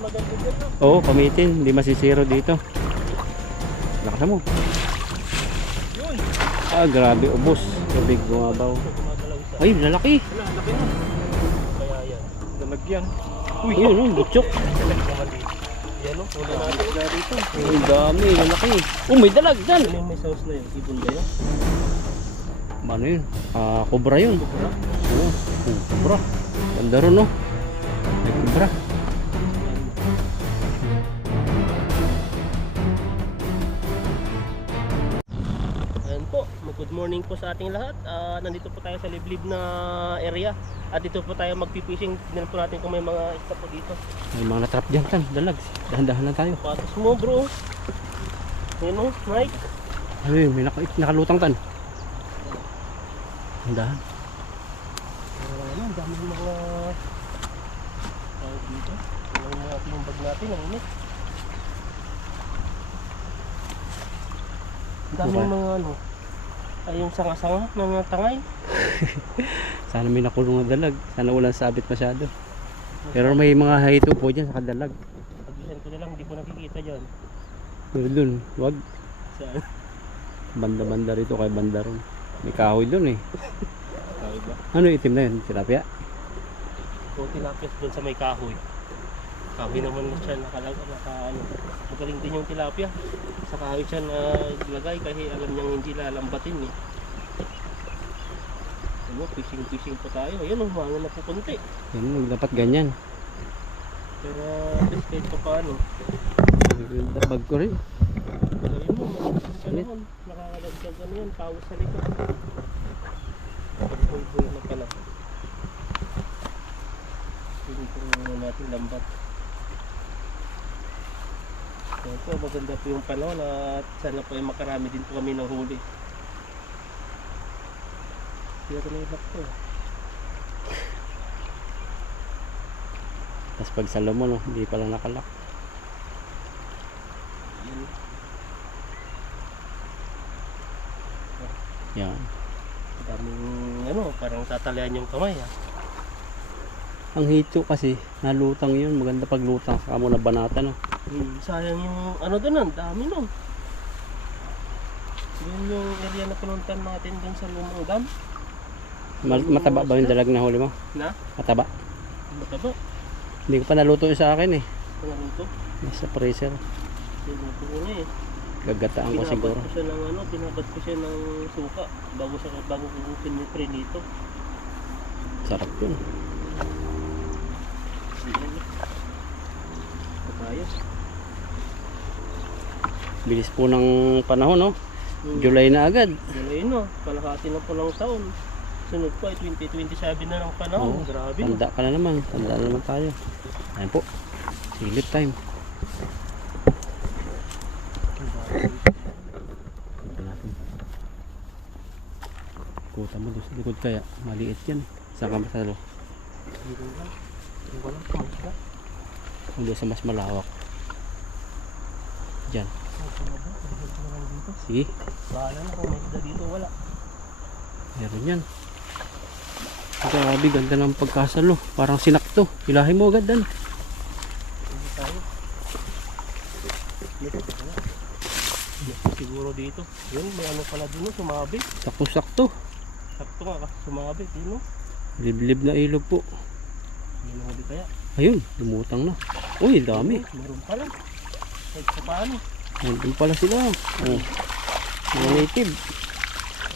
maganda dyan, no? Oo, pamitin. Hindi masisiro dito. Lakas mo. Yun. Ah, grabe. Ubos. Tubig bumabaw. Gumagalaw isa. Ay, lalaki. Wala, laki na. Kaya yan. Lalagyan. Uy, Ayun, oh, butchok. lalagyan maliit. Yan, no? Wala natin na dito. Ang dami, lalaki. Oh, may dalag dyan. Ano yung may sauce na yun? Ibon ba yun? Ano yun? Ah, kubra yun. Kubra? Oo, kubra. Ganda ron, no? May kubra. Ayan po, good morning po sa ating lahat. Nandito po tayo sa liblib na area. At dito po tayo magpipishing. Tignan po natin kung may mga isda po dito. May mga natrap dyan, tan. Dalag. Dahan-dahan lang tayo. Patos mo, bro. Ayan o, Mike. Ay, may nakalutang, tan. Dahan. Ano, ang dami ng mga tawag dito. Tingnan mo natin yung bag natin, ang init. Ang dami ng mga ano, ay yung sanga-sanga ng tangay. Sana may nakulong na dalag. Sana walang sabit masyado. Pero may mga haito po dyan sa kadalag. Pagbisan ko na lang, hindi ko nakikita dyan. Pero dun, wag. Saan? Banda-banda rito kay banda ron. May kahoy dun eh. Kahoy ba? Ano itim na yun? Tilapia? O tilapia doon sa may kahoy. Kahoy naman siya ano. Magaling din yung tilapia. Sa kahoy siya naglagay kasi alam niyang hindi lalambatin eh. Ano, fishing po tayo. Ayun, umangan na po konti. Yan, dapat ganyan. Pero at kahit pa paano. Bag ko rin. Ayun mo, panahon. Nakakalagdag ano yan, pawis sa likod. Pagbuhay na pala. Pinupunin natin lambat. Ito, maganda po yung panahon at sana po ay makarami din po kami ng huli. Pero na yung to. Tapos pag salo mo, no, hindi pala nakalak. Yan. Yan. Daming ano, parang tatalian yung kamay ah. Ang hito kasi, nalutang yun. Maganda pag lutang. Saka mo na banata, no. Sayang yung ano doon, ang dami nun. Yun yung area na pinuntan natin dun sa lumang dam. Mataba ba yung dalag na huli mo? Na? Mataba? Mataba. Hindi ko pa naluto yung sa akin eh. Ano ito? Nasa freezer. Sinabi ko na eh. Gagataan ko siguro. Binabad ko siya ng ano, binabad ko siya ng suka bago ko pinito. Sarap yun. Patayos. Bilis po ng panahon, no? July na agad. July no, kalahati na po ng taon. Sunod pa ay 2027 na ng panahon. Oo, Grabe no. Tanda ka na naman. Tanda na naman tayo. Ayan po. Silip time. Ito natin. Kuta mo doon sa likod kaya. Maliit yan. Saan ka masalo? Hindi lang. Hindi ko lang kamusta. Hindi sa mas malawak. Diyan. Sige. Bahala na kung may isda dito, wala. Meron yan. Grabe, ganda ng pagkasalo. Parang sinakto. Hilahin mo agad dan. Hindi tayo. Siguro dito. Yun, may ano pala dun, no, sumabit. Sakto-sakto. Sakto nga, sumabit, yun, no? Liblib na ilog po. May nahuli kaya. Ayun, lumutang na. Uy, dami. Meron pala. Kahit sa paano. Nandun pala sila. Oh. Mga native.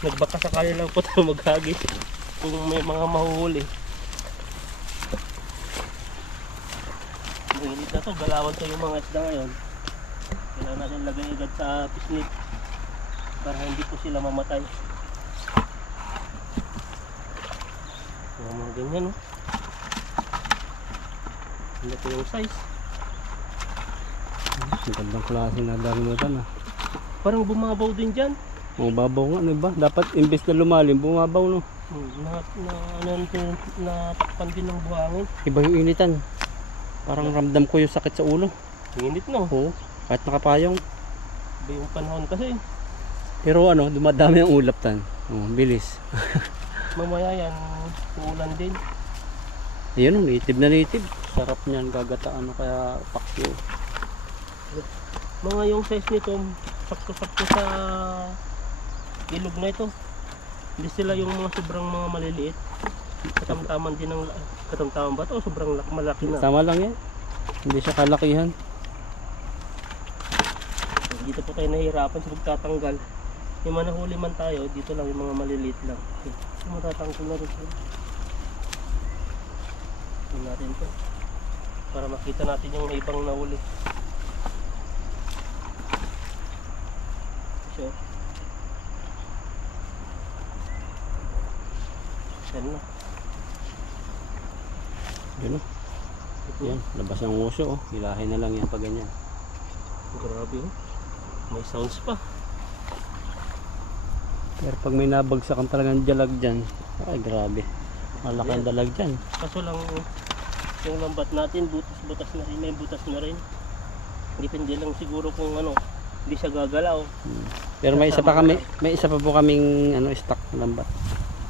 Nagbaka sakali lang po tayo maghagi. Kung may mga mahuhuli. Mainit na to, galawan to yung mga isda ngayon. Kailangan natin lagay agad sa pisnit para hindi po sila mamatay. Mga ganyan, no? Hindi po yung size. Magandang klase na darunutan ah. Parang bumabaw din dyan. Oh, babaw nga, ano ba? Dapat imbes na lumalim, bumabaw no. Natakpan din ng buhangin. Iba yung initan. Parang ramdam ko yung sakit sa ulo. Init no? Oo, kahit nakapayong. Iba yung panahon kasi. Pero ano, dumadami ang ulap tan. Oh, bilis. Mamaya yan, uulan din. Ayun, native na native. Sarap niyan, gagataan o kaya pakyo. Mga yung size nito, sakto-sakto sa ilog na ito. Hindi sila yung mga sobrang mga maliliit. Katamtaman din ng katamtaman ba ito? Sobrang malaki na. Tama lang yan. Hindi siya kalakihan. Dito po tayo nahihirapan sa pagtatanggal. Yung mga nahuli man tayo, dito lang yung mga maliliit lang. Yung matatanggal na rin sila. Tingnan natin ito. Para makita natin yung ibang nahuli. So, yan na. Yan o. Yan, labas ang uso oh. Hilahin na lang yan pag ganyan. Grabe oh. May sounds pa. Pero pag may nabagsakan talagang dalag dyan, ay grabe. Malaki ang dalag dyan. Kaso lang yung lambat natin, butas na rin, may butas na rin. Depende lang siguro kung ano, hindi siya gagalaw. Pero may isa pa kami, may isa pa po kaming ano stock na lambat.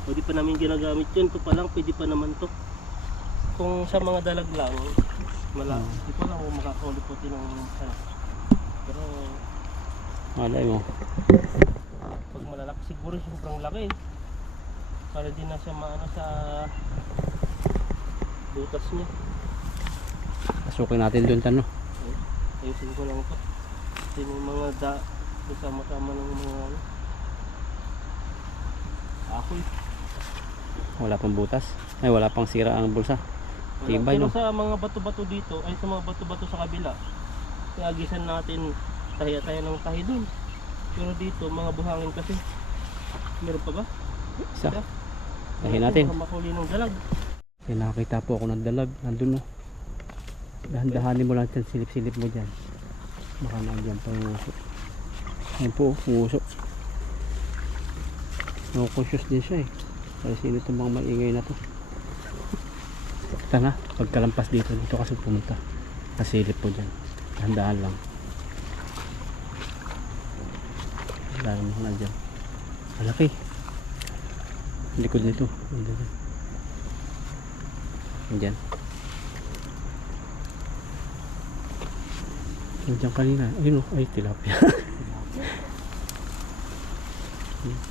Pwede pa namin ginagamit yun, ito pa lang, pwede pa naman to. Kung sa mga dalag lang, hindi ko lang kung makakahuli po ng ano. Pero Malay mo. pag malalaki siguro sobrang laki. Para din na siya maano sa butas niya. Pasukin natin doon tano. Ayusin ko lang ito. Ito yung mga kasama-sama ng mga ano. Ako'y. Wala pang butas. Ay wala pang sira ang bulsa. Tibay Pero no. sa mga bato-bato dito, ay sa mga bato-bato sa kabila, iagisan natin tahi-tahi ng tahi dun. Pero dito, mga buhangin kasi. Meron pa ba? Isa. Tahin natin. Baka makuli ng dalag. May nakakita po ako ng dalag. Nandun no. Dahan-dahanin mo lang dyan. Silip-silip mo dyan. Baka nandiyan pa yung uso. Ayan po, uso. No conscious din siya eh. Kaya sino itong mga maingay na to. Ito na, pagkalampas dito kasi pumunta. Kasilip po dyan. Dahan-dahan lang. Dahan mo na dyan. Malaki. Likod nito. Andyan. Andyan kanina. Ayun o. Ay, tilapia.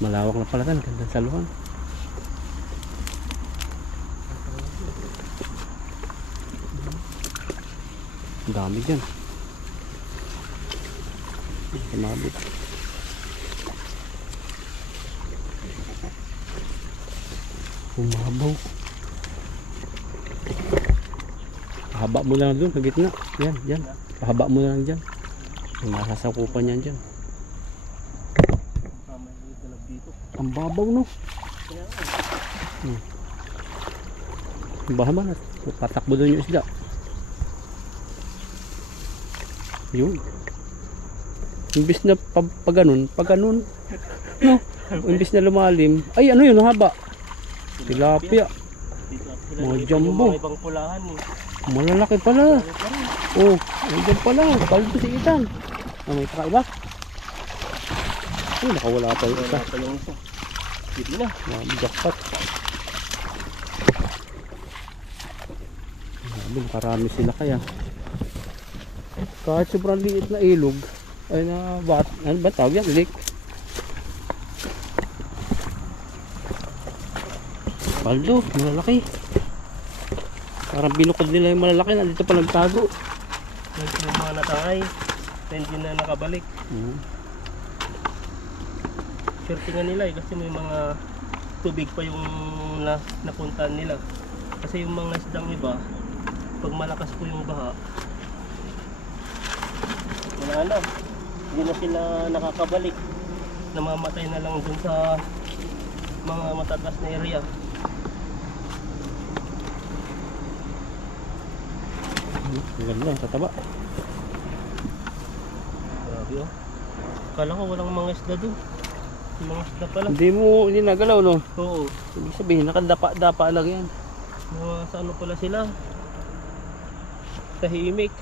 Malawak na pala tan. Ganda sa luhan. Ang dami dyan. Kumabit. Umabaw. Pahaba mo lang doon sa gitna. Yan, yan. Pahaba mo lang dyan. Nasasakupan yan dyan. Ang babaw no. Bahaba na. Patakbo doon yung isda. Yun. Imbis na pag ganun. No. Imbis na lumalim. Ay ano yun, haba. Tilapia. Mga jumbo. Mga ibang pulahan eh. Malalaki pala. Oh, andyan pala. Paldo si Itan. Ah, may kakaiba. Oh, nakawala pa yung isa. Wala pa yung ito. Hindi na. Jackpot. Marami sila kaya. Kahit sobrang liit na ilog, ay na ano ba tawag yan? Lake. Paldo, malalaki. Parang binukod nila yung malalaki, nandito pa nagtago. Yung mga natangay, hindi na nakabalik. Swerte nga nila eh, kasi may mga tubig pa yung napuntahan nila. Kasi yung mga isdang iba, pag malakas po yung baha, wala na, hindi na sila nakakabalik. Namamatay na lang dun sa mga matataas na area. Ang ganda, tataba. Grabe oh. Kala ko walang mga isda dun. Yung mga isda pala. Hindi nagalaw no? Oo. Ibig sabihin, nakadapa lang yan. Sa ano pala sila? Tahimik.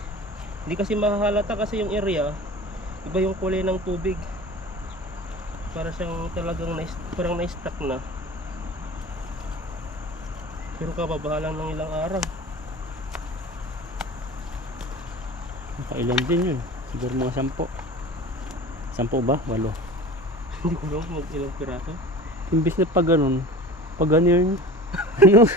Hindi kasi mahahalata kasi yung area, iba yung kulay ng tubig. Para siyang talagang parang na-stuck na. Pero kababaha lang ng ilang araw. Nakailan din yun. Siguro mga 10. 10 ba? 8. Hindi ko alam kung ilang piraso. Imbis na pag ganun, pag ganyan, ano,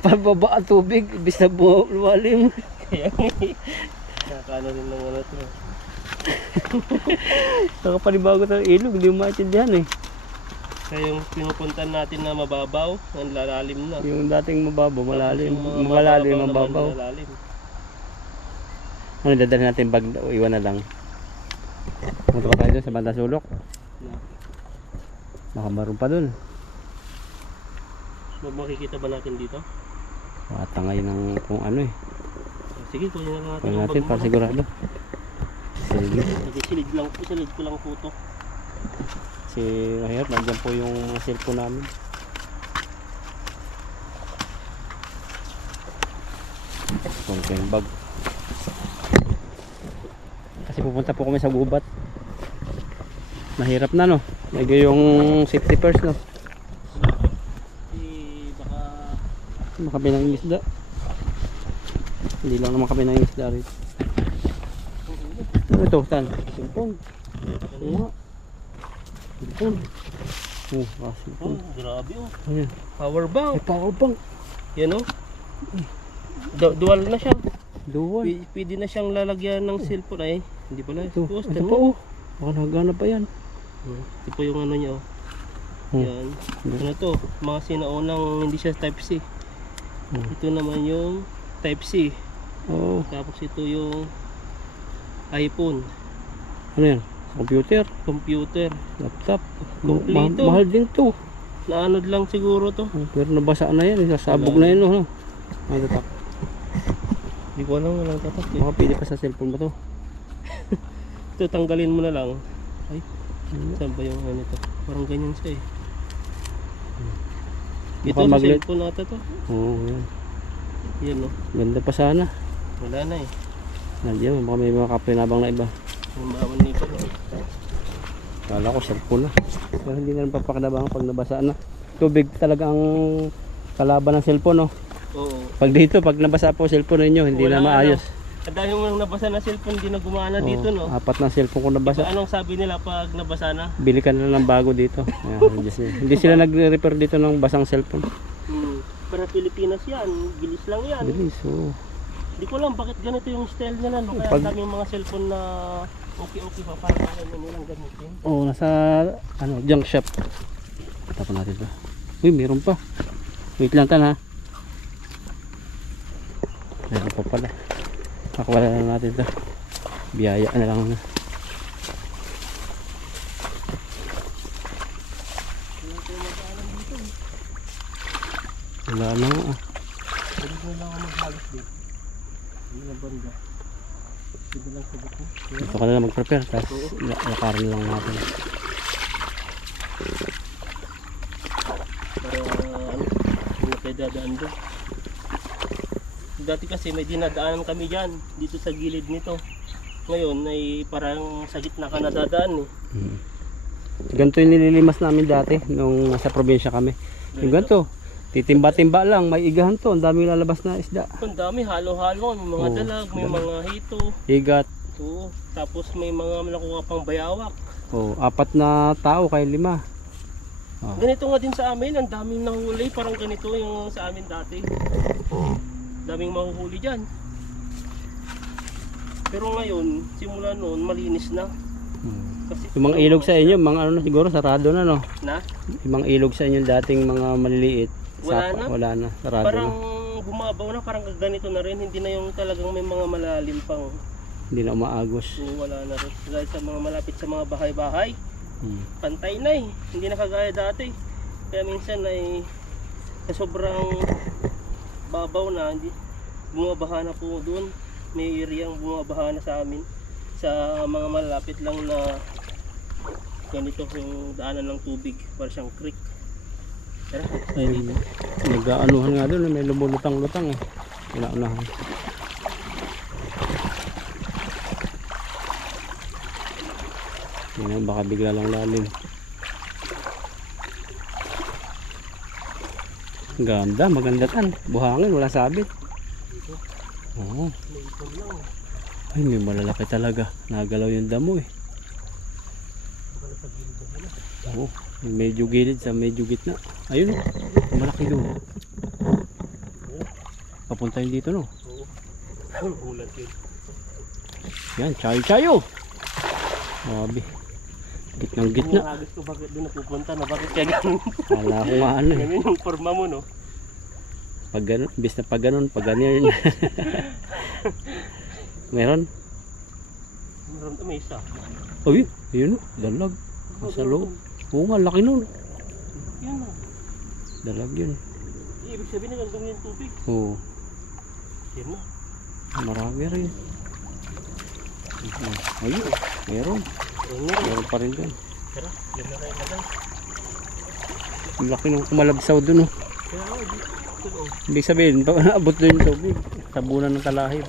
pababa ang tubig, imbis na lumalim. Kaya nakakano rin ng ano to. Nakapanibago ng ilog, hindi mo maintindihan eh. Kaya yung pinupuntan natin na mababaw, ang lalalim na. Yung dating mababaw, malalim. Tapos yung mga Malalim, naman mababaw. lalalim. Ano, dadalhin natin bag o iwan na lang. Punta pa tayo doon sa bandang sulok. Baka maroon pa doon. Makikita ba natin dito? Matangay ng kung ano eh. Sige, kunin na natin Kunin yung natin bag para mo. sigurado. Sige. Silid ko lang po to. Si mahirap, nandyan po yung mga cellphone namin. Ito yung bag. Kasi pupunta po kami sa gubat. Mahirap na no. Lagi yung safety first no. Baka Makabi ng isda. Hindi lang naman kami ng isda rin. Ano ito? Saan? Cellphone. Ano? Cellphone. Cellphone. grabe oh. Ayan. Power bank. May power bank. Yan oh. Dual na siya. Duwan. Pwede na siyang lalagyan ng cellphone ay. Hindi pala. Ito. Post, Ito pa oh. Baka nagana pa yan. Ito po yung ano niya oh. Yan. Ano to? Mga sinaunang hindi siya type C. Ito naman yung type C. Oo. Tapos ito yung iPhone. Ano yan? Computer? Computer. Laptop? Kompleto. Mahal din to. Naanod lang siguro to. Pero nabasa na yan. Sasabog na yan. No? Ano ito? Hindi ko alam walang tatak eh. Baka pili pa sa cellphone ba to? Ito tanggalin mo na lang. Ay, Ano? saan ba yung ano ito? Parang ganyan siya eh. Ito Baka sa magnet. cellphone nata to. Oo. Yan. Yan oh. Ganda pa sana. Wala na eh. Nandiyan. Baka may mga kapinabang na iba. Yung maman nito. Kala ko cellphone na. Pero hindi na rin papakinabangan pag nabasa na. Tubig talaga ang kalaban ng cellphone no. Oo. Pag dito, pag nabasa po cellphone ninyo, hindi Wala na maayos. Ang dahil yung nabasa na cellphone, hindi na gumana dito no. 4 na cellphone ko nabasa. Anong sabi nila pag nabasa na? Bili ka na lang ng bago dito. Ayan, hindi sila nagre-repair dito ng basang cellphone. Para Pilipinas yan, bilis lang yan. Bilis, oo. Hindi ko alam bakit ganito yung style nila no. Kaya Pag- daming mga cellphone na okay pa para kaya nilang gamitin. Oo, nasa junk shop. Tapon natin to. Uy, meron pa. Wait lang tan ha. Meron pa pala. Nakuwala na natin to. Biyaya na lang na. Wala na ah. Pwede ko lang ako maghalos din. Hindi na banda. Pwede lang sa buko. Ito ka na lang mag-prepare. Tapos lakarin lang natin. Para hindi na tayo dadaan doon. Dati kasi may dinadaanan kami dyan. Dito sa gilid nito. Ngayon ay parang sa gitna ka nadadaan eh. Ganito yung nililimas namin dati nung nasa probinsya kami. Yung ganito. Titimba-timba lang, may igahan to, ang daming lalabas na isda. Ang dami, halo-halo, may mga Oo, dalag, may dalag. mga hito. Igat. Oo. Tapos may mga nakuha pang bayawak. Oh, 4 na tao kay 5. Oh. Ganito nga din sa amin, ang daming nahuli, parang ganito yung sa amin dati. Daming mahuhuli dyan. Pero ngayon, simula noon, malinis na. Kasi Yung mga ilog sa inyo, mga ano na siguro sarado na no. na, Yung mga ilog sa inyo dating mga maliliit. Wala na? Wala na, sarado parang na. bumabaw na, parang ganito na rin. Hindi na yung talagang may mga malalim pang Hindi na umaagos. wala na rin. Dahil sa mga malapit sa mga bahay-bahay, pantay na eh. Hindi na kagaya dati. Kaya minsan ay sa sobrang babaw na, hindi bumabaha na po doon. May area ang bumabaha na sa amin. Sa mga malapit lang na ganito yung daanan ng tubig, para siyang creek. Tara, tayo dito. Nag-aanuhan nga doon, may lumulutang-lutang eh. Una-unahan. Yan, baka bigla lang lalim. Ganda, maganda tan. Buhangin, wala sabit. Oo. May ipon lang. Ay, may malalaki talaga. Nagalaw yung damo eh. Baka nasa gilid na sila. Oo. Medyo gilid sa medyo gitna. Ayun oh. Malaki doon. Papunta yun dito no. Oo. Ang ulat yun. Yan, chayo-chayo. Grabe. Gitnang gitna. Agad ko bakit doon napupunta na bakit kaya ganun. Wala ko nga ano eh. Ganun yung forma mo no. Pag ganun, bis na pag ganun, pag ganyan. Meron? Meron may isa. Uy, yun o, dalag. Sa loob. Oo nga, laki nun. Yan o. Dalag yun. Ibig sabihin na gandong yung tubig. Oo, Yan na. marami rin. Ayun, meron. Meron pa rin dyan. Tara, yan na rin na lang. Ang laki nung kumalabsaw dun o. Kaya ako, dito o. Ibig sabihin, abot doon yung tubig. Tabunan ng talahib.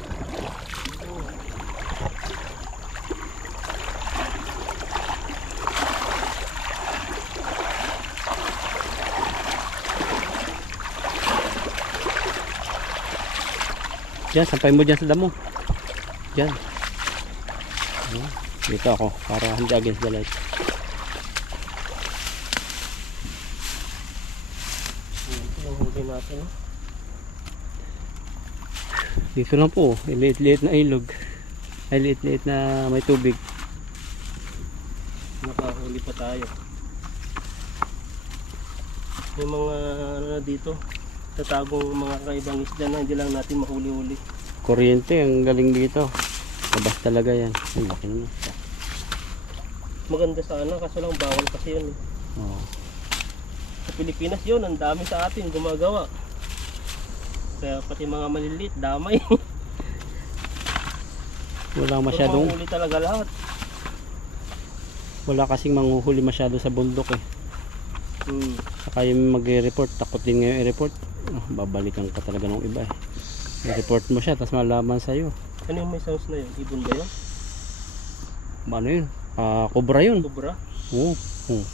Diyan, sampay mo dyan sa damo. Diyan. Dito ako, para hindi against the light. Ito yung huli natin o. Dito lang po, liit-liit na ilog. Ay, liit-liit na may tubig. Nakahuli pa tayo. May mga ano na dito, tatagong mga kaibang isda na hindi lang natin mahuli-huli. Kuryente, ang galing dito. Labas talaga yan. Ang laki naman. Maganda sana kaso lang bawal kasi yun. Oo. Sa Pilipinas yun, ang dami sa atin gumagawa. Kaya pati mga maliliit, damay. Wala masyadong, Mahuli talaga lahat. wala kasing manghuhuli masyado sa bundok eh. Saka yung mag-report, takot din ngayon i-report. Babalikan ka talaga ng iba eh. I-report mo siya, tapos malaman sa'yo. Ano yung may sounds na yun? Ibon ba yun? Ano yun? Kubra yun. Cobra? Oo,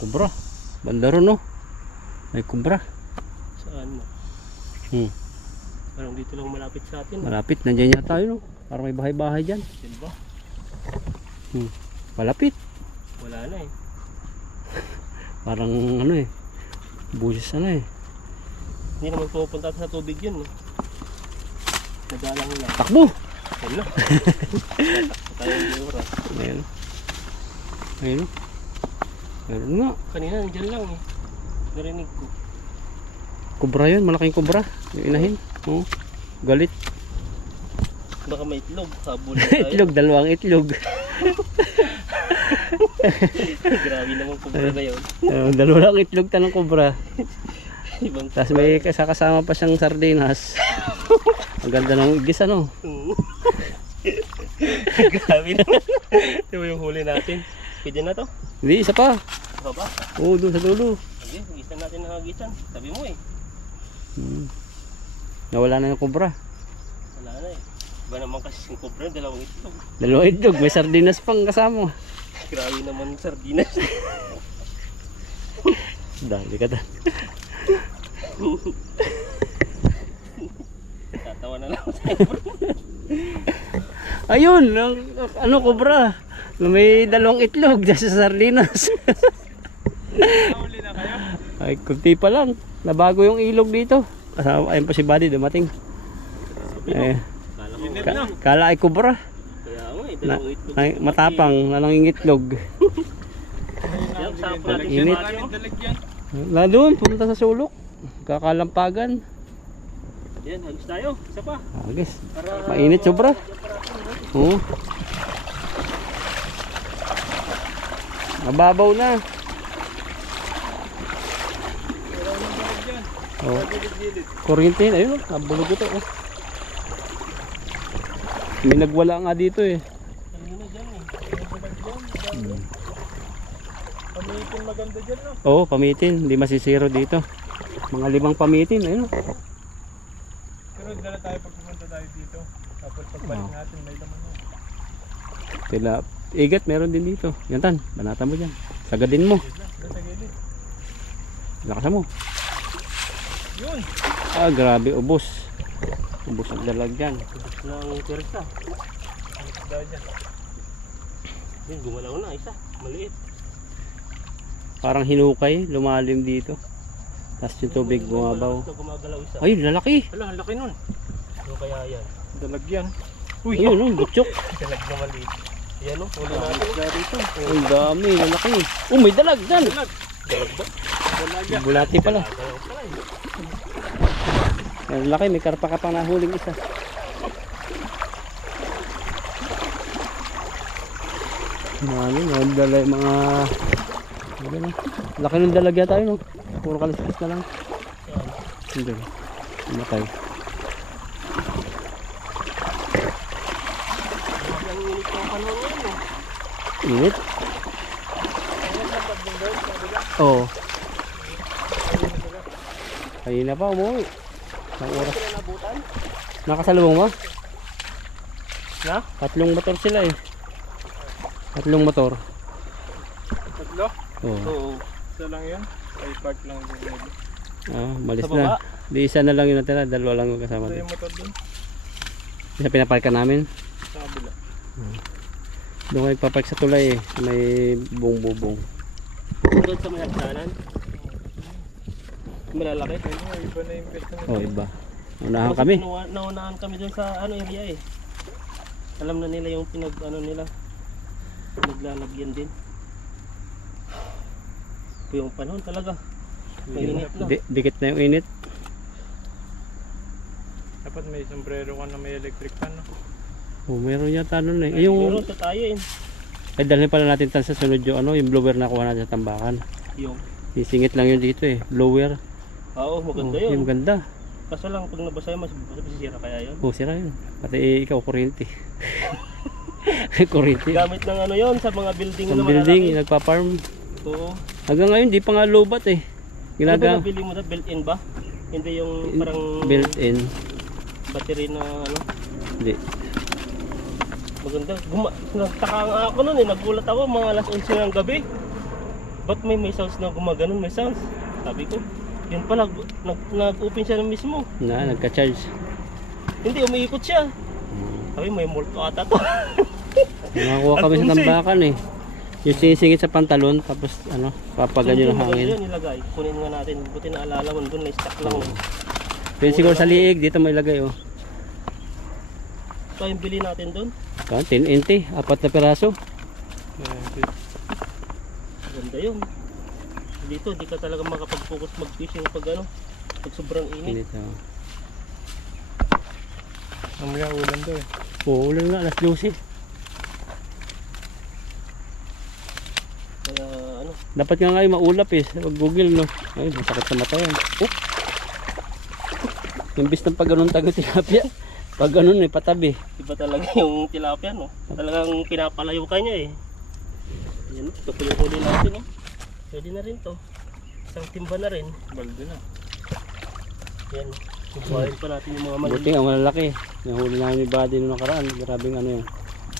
kubra. Banda ron no? May kubra. Saan mo? Parang dito lang malapit sa atin. Malapit, nandiyan yata tayo no? Parang may bahay-bahay dyan. Diba? Malapit. Wala na eh. Parang ano eh. Busis na eh. Hindi naman pupunta sa tubig yun eh. Nagalang na. Takbo! Ayun na. Takbo tayo yung oras. Ayun. Ayun. Meron nga. Kanina nandyan lang eh. Narinig ko. Kubra yun, malaking kubra. Yung inahin. Oo. Galit. Baka may itlog. Habol na tayo. Itlog, dalawang itlog. Grabe naman kubra na yun. Dalawang itlog tanong kubra. Ibang Tapos may kasama pa siyang sardinas. Ang ganda ng igis ano. Oo. Grabe naman. Ito yung huli natin. Pwede na to? Hindi, isa pa. Ito ba? Oo, doon sa dulo. Sige, gisan natin ang gisan. Sabi mo eh. Nawala na yung kubra. Wala na eh. Iba naman kasi yung kubra, dalawang itlog. Dalawang itlog, may sardinas pang kasama. Grabe naman yung sardinas. Dali ka ta. Tatawa na lang ako sa iyo. Ayun, ano kubra. May dalawang itlog dyan sa sardinas. Nahuli na kayo? Ay, kunti pa lang. Nabago yung ilog dito. Ayun pa si Buddy dumating. Kala ko. Kala ay kubra. Kaya mo eh, dalawang itlog. Matapang, nanangingitlog. Yan, sapo natin siya Init. Mario. Wala doon, pumunta sa sulok. Kakalampagan. Yan, halos tayo. Isa pa. Agis. Mainit sobra. Oo. Mababaw na. Oh. Kuryente, ayun, nabulog ito. Oh. May nagwala nga dito eh. Kanina dyan eh. Pamitin maganda dyan no? Oo, pamitin. Hindi masisiro dito. Mga 5 pamitin, ayun. Pero dala tayo pag pumunta tayo dito. Tapos pagbalik natin may laman na. Tila, igat meron din dito. Yan tan, banata mo dyan. Sagadin mo. Sa gilid. Lakasan mo. Yun! Ah, grabe, ubos. Ubos ang dalag dyan. Ng persa. Isda dyan. Yun, gumalaw na isa. Maliit. Parang hinukay, lumalim dito. Tapos yung tubig bumabaw. Gumagalaw isa. Ay, lalaki. Hala, ang laki nun. Ano kaya yan? Dalagyan. Ayun, oh, butchok. Dalag na maliit. Yan o, huli natin. Isda rito. Ang dami, lalaki. Oh, may dalag dyan. Dalag ba? Dalaga. Bulati pala. Galaw pala eh. Ang laki, may karpa ka pang nahuling isa. Ang dala yung mga... Ano, laki ng dalagya tayo, no? Puro kaliskis na lang. Yan. Hindi. Matay. Ang init ng panahon ngayon no? Init? Oo. Kanina pa umuwi. Isang oras. Sila nabutan? Nakasalubong mo? Na? 3 motor sila eh. 3 motor. Tatlo? Oo. Oo. Isa lang yun. Ay, park lang din. Ah, malis Sa baba? na. Di isa na lang yung natira. 2 lang yung kasama Ito din. yung motor dun. Isa pinaparka namin. Sa kabila. Doon kayo papark sa tulay eh. May bubong. Doon sa may hagdanan. Malalaki. Ayun, iba na yung pwesto na. Oh, iba. Unahan kami. Naunahan kami doon sa ano area eh. Alam na nila yung pinag ano nila. Naglalagyan din. Ito yung panahon talaga. Mainit na. Dikit na yung init. Dapat may sombrero ka na may electric fan, no? Oh, meron yata nun eh. Meron Yung, sa tayo eh. ay dalhin pala natin tan sa sunod yung ano, yung blower na kuha natin sa tambakan. Yung. Isingit lang yun dito eh. Blower. Oo, maganda Oh, yun. yung maganda. Kaso lang pag nabasa yun, masisira kaya yun. Oh, sira yun. Pati ikaw, kuryente. Kuryente. Gamit ng ano yun sa mga building Sa na building, malalaki. nagpa-farm. Oo. Hanggang ngayon, di pa nga lobat eh. Ano ba Ginaga nabili mo na? Built-in ba? Hindi yung parang built-in. battery na ano. Hindi. Maganda. Nagtaka nga ako nun eh. Nagulat ako mga alas 11 ng gabi. Ba't may sounds na gumaganon? May sounds. Sabi ko, yun pala, nag-open siya na mismo. Nagka-charge. Hindi, umiikot siya. Sabi, may multo ata to. Nakakuha kami sa tambakan eh. Yung sinisingit sa pantalon, tapos ano, papaganyo ng hangin. Yun, nilagay. Kunin nga natin. Buti naalala mo doon, na-stack lang. Pero siguro sa liig, dito may ilagay oh. So, yung bili natin doon. 10-20, 4 na piraso. Ganda yun. Dito, di ka talaga makapag-focus mag-fishing pag ano, pag sobrang init. Init oh. Mamaya ulan daw eh. Oo, ulan nga, alas 12. Kaya ano, Dapat nga ngayon maulap eh, wag google no. Ay, masakit sa mata yan. Oh! Imbis ng pag ganun tago tilapia, pag ganun eh, patabi. iba talaga yung tilapia, no? Talagang pinapalayo ka niya eh. Yan, ito po yung huli natin, no? Pwede na rin to. Isang timba na rin. Balde na. Yan. Kukuhain pa natin yung mga maliit. Buti ang malalaki. Yung huli namin ni Buddy nung nakaraan, grabing ano yun.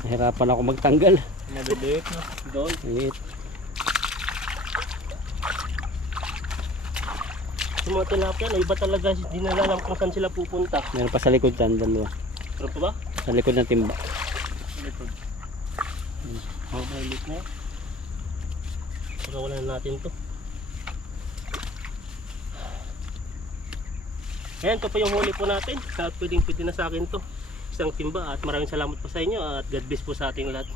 Nahirapan ako magtanggal. Maliliit, no? Doon. Liit. Yung mga tilapia, no, iba talaga. Hindi na alam kung saan sila pupunta. Meron pa sa likod dyan, dalawa. Pero pa ba? Sa likod ng timba. Likod. Oh, maliit na yan. Pagkawalan natin to. Ayan, ito po yung huli po natin. Pwedeng pwede na sa akin to. Isang timba at maraming salamat po sa inyo at God bless po sa ating lahat.